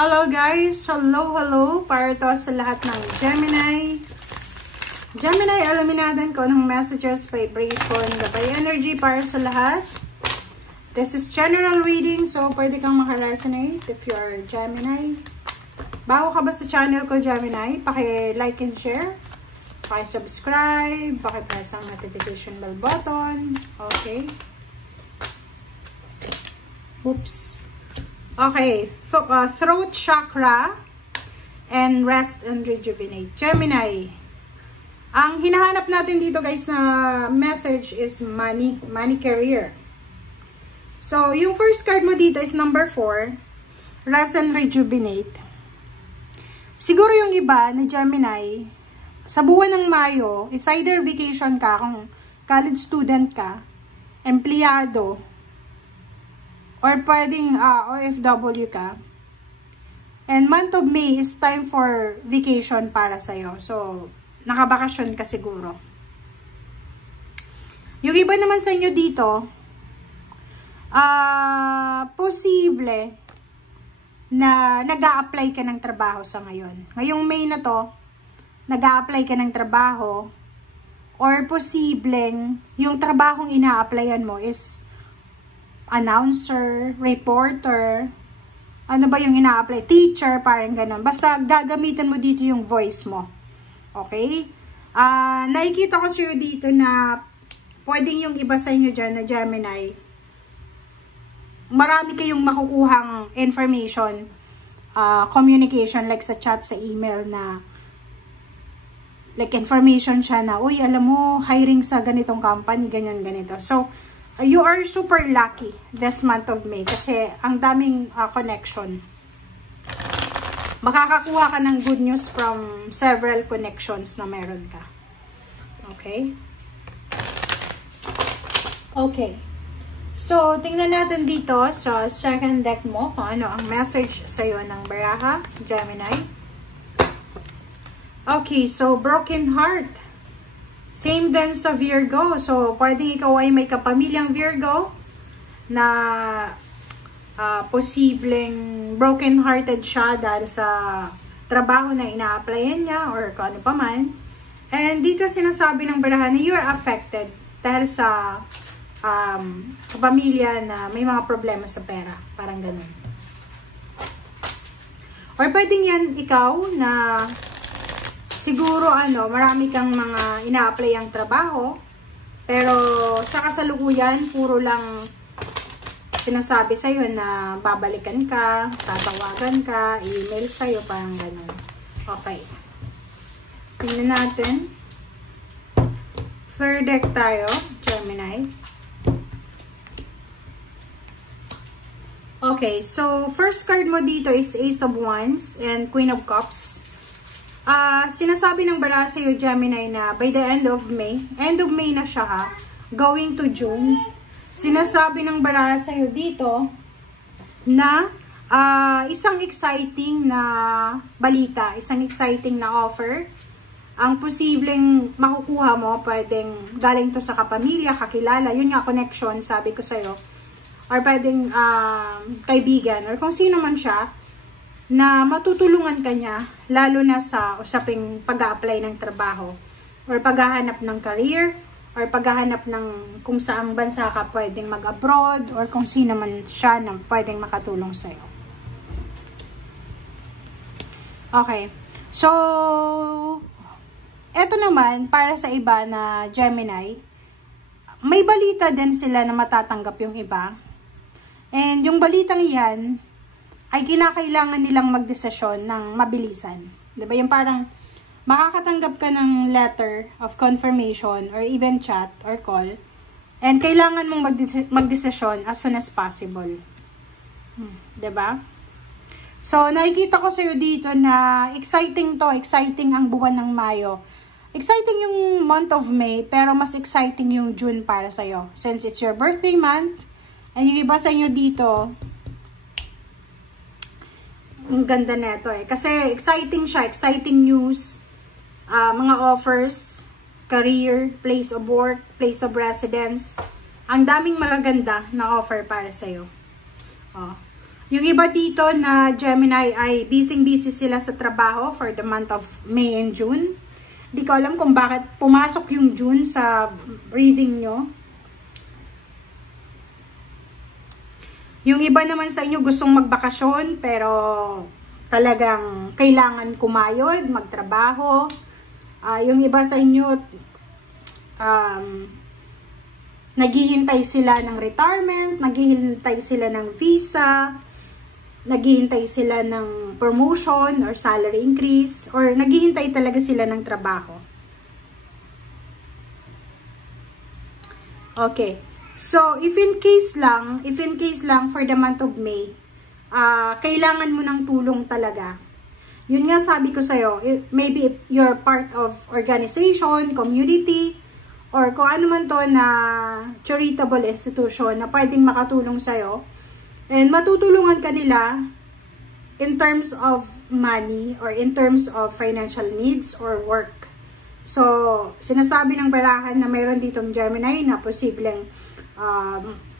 Hello guys! Hello! Para to sa lahat ng Gemini. Gemini, alamin natin kung anong messages, vibration, gabay energy para sa lahat. This is general reading, so pwede kang makaresonate if you are Gemini. Bago ka ba sa channel ko, Gemini, paki-like and share, paki-subscribe, paki-press ang notification bell button. Okay. Oops. Okay, throat chakra and rest and rejuvenate. Gemini, ang hinahanap natin dito guys na message is money career. So, yung first card mo dito is number 4, rest and rejuvenate. Siguro yung iba na Gemini, sa buwan ng Mayo, it's either vacation ka, kung college student ka, empleyado, or pwedeng OFW ka. And month of May is time for vacation para sa'yo. So, nakabakasyon ka siguro. Yung iba naman sa inyo dito, posible na nag-a-apply ka ng trabaho sa ngayon. Ngayong May na to, nag-a-apply ka ng trabaho, or posibleng yung trabahong ina-applyan mo is announcer, reporter, ano ba yung ina-apply? Teacher, parang ganun. Basta gagamitan mo dito yung voice mo. Okay? Nakikita ko sa'yo dito na pwedeng yung iba sa inyo dyan na Gemini, marami kayong makukuhang information, communication, like sa chat, sa email na like information siya na, uy, alam mo, hiring sa ganitong company, ganyan, ganito. So, you are super lucky this month of May kasi ang daming connection. Makakakuha ka ng good news from several connections na meron ka. Okay? Okay. So, tingnan natin dito sa second deck mo kung ano ang message sa'yo ng baraha, Gemini. Okay, so broken heart. Same din sa Virgo. So, pwedeng ikaw ay may kapamilyang Virgo na posibleng broken-hearted siya dahil sa trabaho na ina-applyan niya or kung ano pa man. And dito sinasabi ng barahan na you are affected dahil sa kapamilya na may mga problema sa pera. Parang ganun. Or pwedeng yan ikaw na siguro marami kang mga ina-apply ang trabaho, pero sa kasalukuyan, puro lang sinasabi sa'yo na babalikan ka, tatawagan ka, email sa'yo, parang ganun. Okay. Tingnan natin. Third deck tayo, Gemini. Okay, so first card mo dito is Ace of Wands and Queen of Cups. Sinasabi ng baraha sa'yo, Gemini, na by the end of May na siya ha, going to June, sinasabi ng baraha sa'yo dito na isang exciting na balita, isang exciting na offer, ang posibleng makukuha mo, pwedeng galing to sa kapamilya, kakilala, yun nga connection, sabi ko sa'yo, or pwedeng kaibigan, or kung sino man siya, na matutulungan ka niya, lalo na sa usaping pag-a-apply ng trabaho, or paghahanap ng career, or paghahanap ng kung saang bansa ka pwedeng mag-abroad, or kung sino man siya na pwedeng makatulong sa'yo. Okay. So, eto naman, para sa iba na Gemini, may balita din sila na matatanggap yung iba. And yung balitang iyan, ay kinakailangan nilang magdesisyon ng mabilisan. Diba? Yung parang makakatanggap ka ng letter of confirmation or even chat or call and kailangan mong magdesisyon as soon as possible. Diba? So, nakikita ko sa'yo dito na exciting ang buwan ng Mayo. Exciting yung month of May, pero mas exciting yung June para sa'yo. Since it's your birthday month, and yung iba sa inyo dito, ang ganda neto kasi exciting siya, exciting news, mga offers, career, place of work, place of residence, ang daming magaganda na offer para sa'yo. Yung iba dito na Gemini ay busy sila sa trabaho for the month of May and June. Di ko alam kung bakit pumasok yung June sa reading nyo. Yung iba naman sa inyo gustong magbakasyon pero talagang kailangan kumayod, magtrabaho. Yung iba sa inyo naghihintay sila ng retirement, naghihintay sila ng visa, naghihintay sila ng promotion or salary increase, or naghihintay talaga sila ng trabaho. Okay. So, if in case lang for the month of May, kailangan mo ng tulong talaga. Yun nga sabi ko sa'yo, maybe you're part of organization, community, or kung ano man to na charitable institution na pwedeng makatulong sa'yo, and matutulungan ka nila in terms of money or in terms of financial needs or work. So, sinasabi ng barahan na mayroon ditong Gemini na posibleng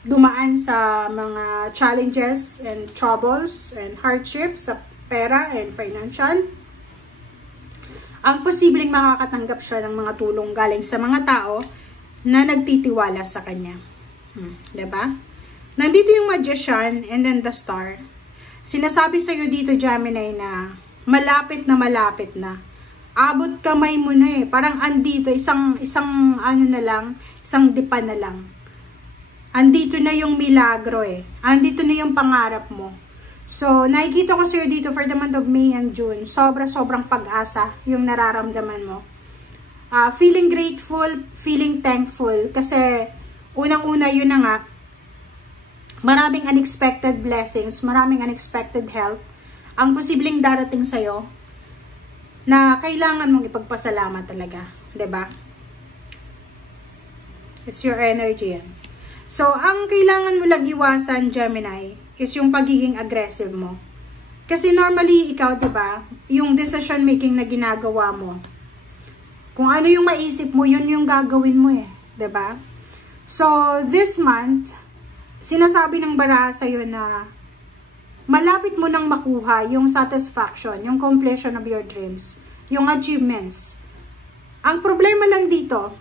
dumaan sa mga challenges and troubles and hardships sa pera and financial. Ang posibleng makakatanggap siya ng mga tulong galing sa mga tao na nagtitiwala sa kanya. Diba? Nandito yung Magician and then the Star. Sinasabi sa'yo dito, Gemini, na malapit na. Abot kamay mo na eh. Parang andito, isang ano na lang, isang dipa na lang. Andito na yung milagro eh. Andito na yung pangarap mo. So, nakikita ko sa'yo dito for the month of May and June. Sobrang pag-asa yung nararamdaman mo. Feeling grateful, feeling thankful. Kasi, unang-una yun na nga, maraming unexpected blessings, maraming unexpected help ang posibleng darating sa'yo na kailangan mong ipagpasalamat talaga. 'Di ba? It's your energy yan. So, ang kailangan mo lang iwasan, Gemini, is yung pagiging aggressive mo. Kasi normally, ikaw, 'di ba, yung decision making na ginagawa mo, kung ano yung maisip mo, yun yung gagawin mo eh. 'Di ba? So, this month, sinasabi ng baraha sa'yo na malapit mo nang makuha yung satisfaction, yung completion of your dreams, yung achievements. Ang problema lang dito,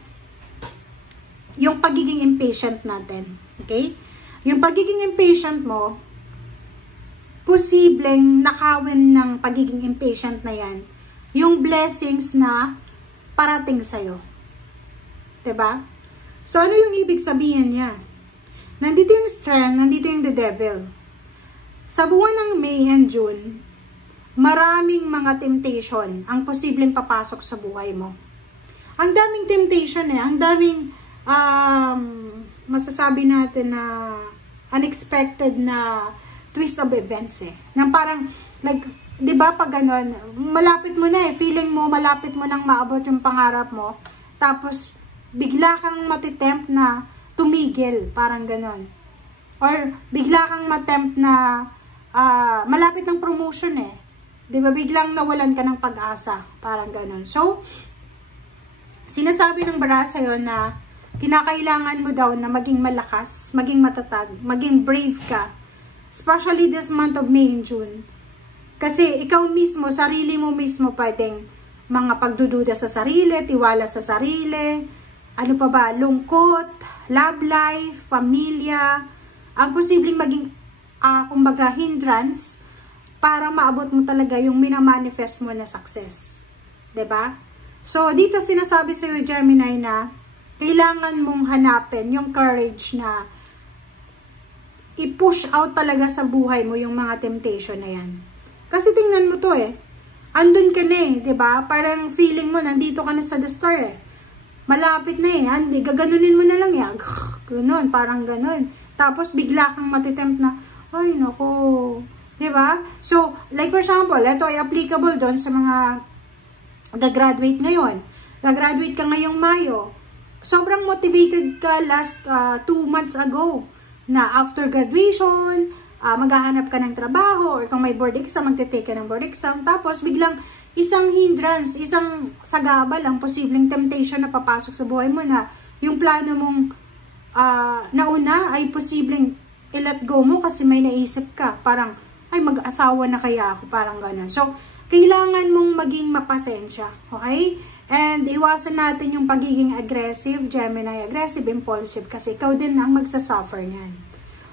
yung pagiging impatient natin. Okay? Yung pagiging impatient mo, posibleng nakawin ng pagiging impatient na yan, yung blessings na parating sa'yo. Diba? So, ano yung ibig sabihin niya? Nandito yung strength, nandito yung the devil. Sa buwan ng May and June, maraming mga temptation ang posibleng papasok sa buhay mo. Ang daming temptation eh, ang daming masasabi natin na unexpected na twist of events eh. Nang parang, like, di ba pag ganon, malapit mo na eh, feeling mo, malapit mo nang maabot yung pangarap mo, tapos bigla kang matitempt na tumigil, parang ganon. Or, bigla kang matempt na malapit ng promotion eh. Diba, biglang nawalan ka ng pag-asa, parang ganon. So, sinasabi ng baraha sa'yo na kinakailangan mo daw na maging malakas, maging matatag, maging brave ka. Especially this month of May and June. Kasi ikaw mismo, sarili mo mismo pwedeng mga pagdududa sa sarili, tiwala sa sarili, ano pa ba, lungkot, love life, pamilya, ang posibleng maging, kumbaga, hindrance para maabot mo talaga yung minamanifest mo na success. 'Di ba? So, dito sinasabi sa iyo, Gemini, na kailangan mong hanapin yung courage na i-push out talaga sa buhay mo yung mga temptation na yan. Kasi tingnan mo to eh. Andun ka na eh, 'di ba? Parang feeling mo, nandito ka na sa the star eh. Malapit na eh, hindi, gaganunin mo na lang yan. Ganun, parang ganun. Tapos, bigla kang matitempt na, ay, nako. Diba? So, like for example, ito ay applicable doon sa mga nag-graduate ngayon. Nag-graduate ka ngayong Mayo. Sobrang motivated ka last 2 months ago na after graduation, maghahanap ka ng trabaho, or kung may board exam, magte-take ka ng board exam. Tapos, biglang, isang hindrance, isang sagabal ang posibleng temptation na papasok sa buhay mo na yung plano mong nauna ay posibleng i-let go mo kasi may naisip ka. Parang, ay, mag-asawa na kaya ako. Parang ganun. So, kailangan mong maging mapasensya. Okay? And iwasan natin yung pagiging aggressive, Gemini, aggressive, impulsive. Kasi ikaw din ang magsasuffer niyan.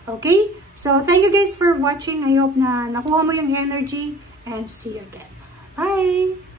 Okay? So, thank you guys for watching. I hope na nakuha mo yung energy. And see you again. Bye!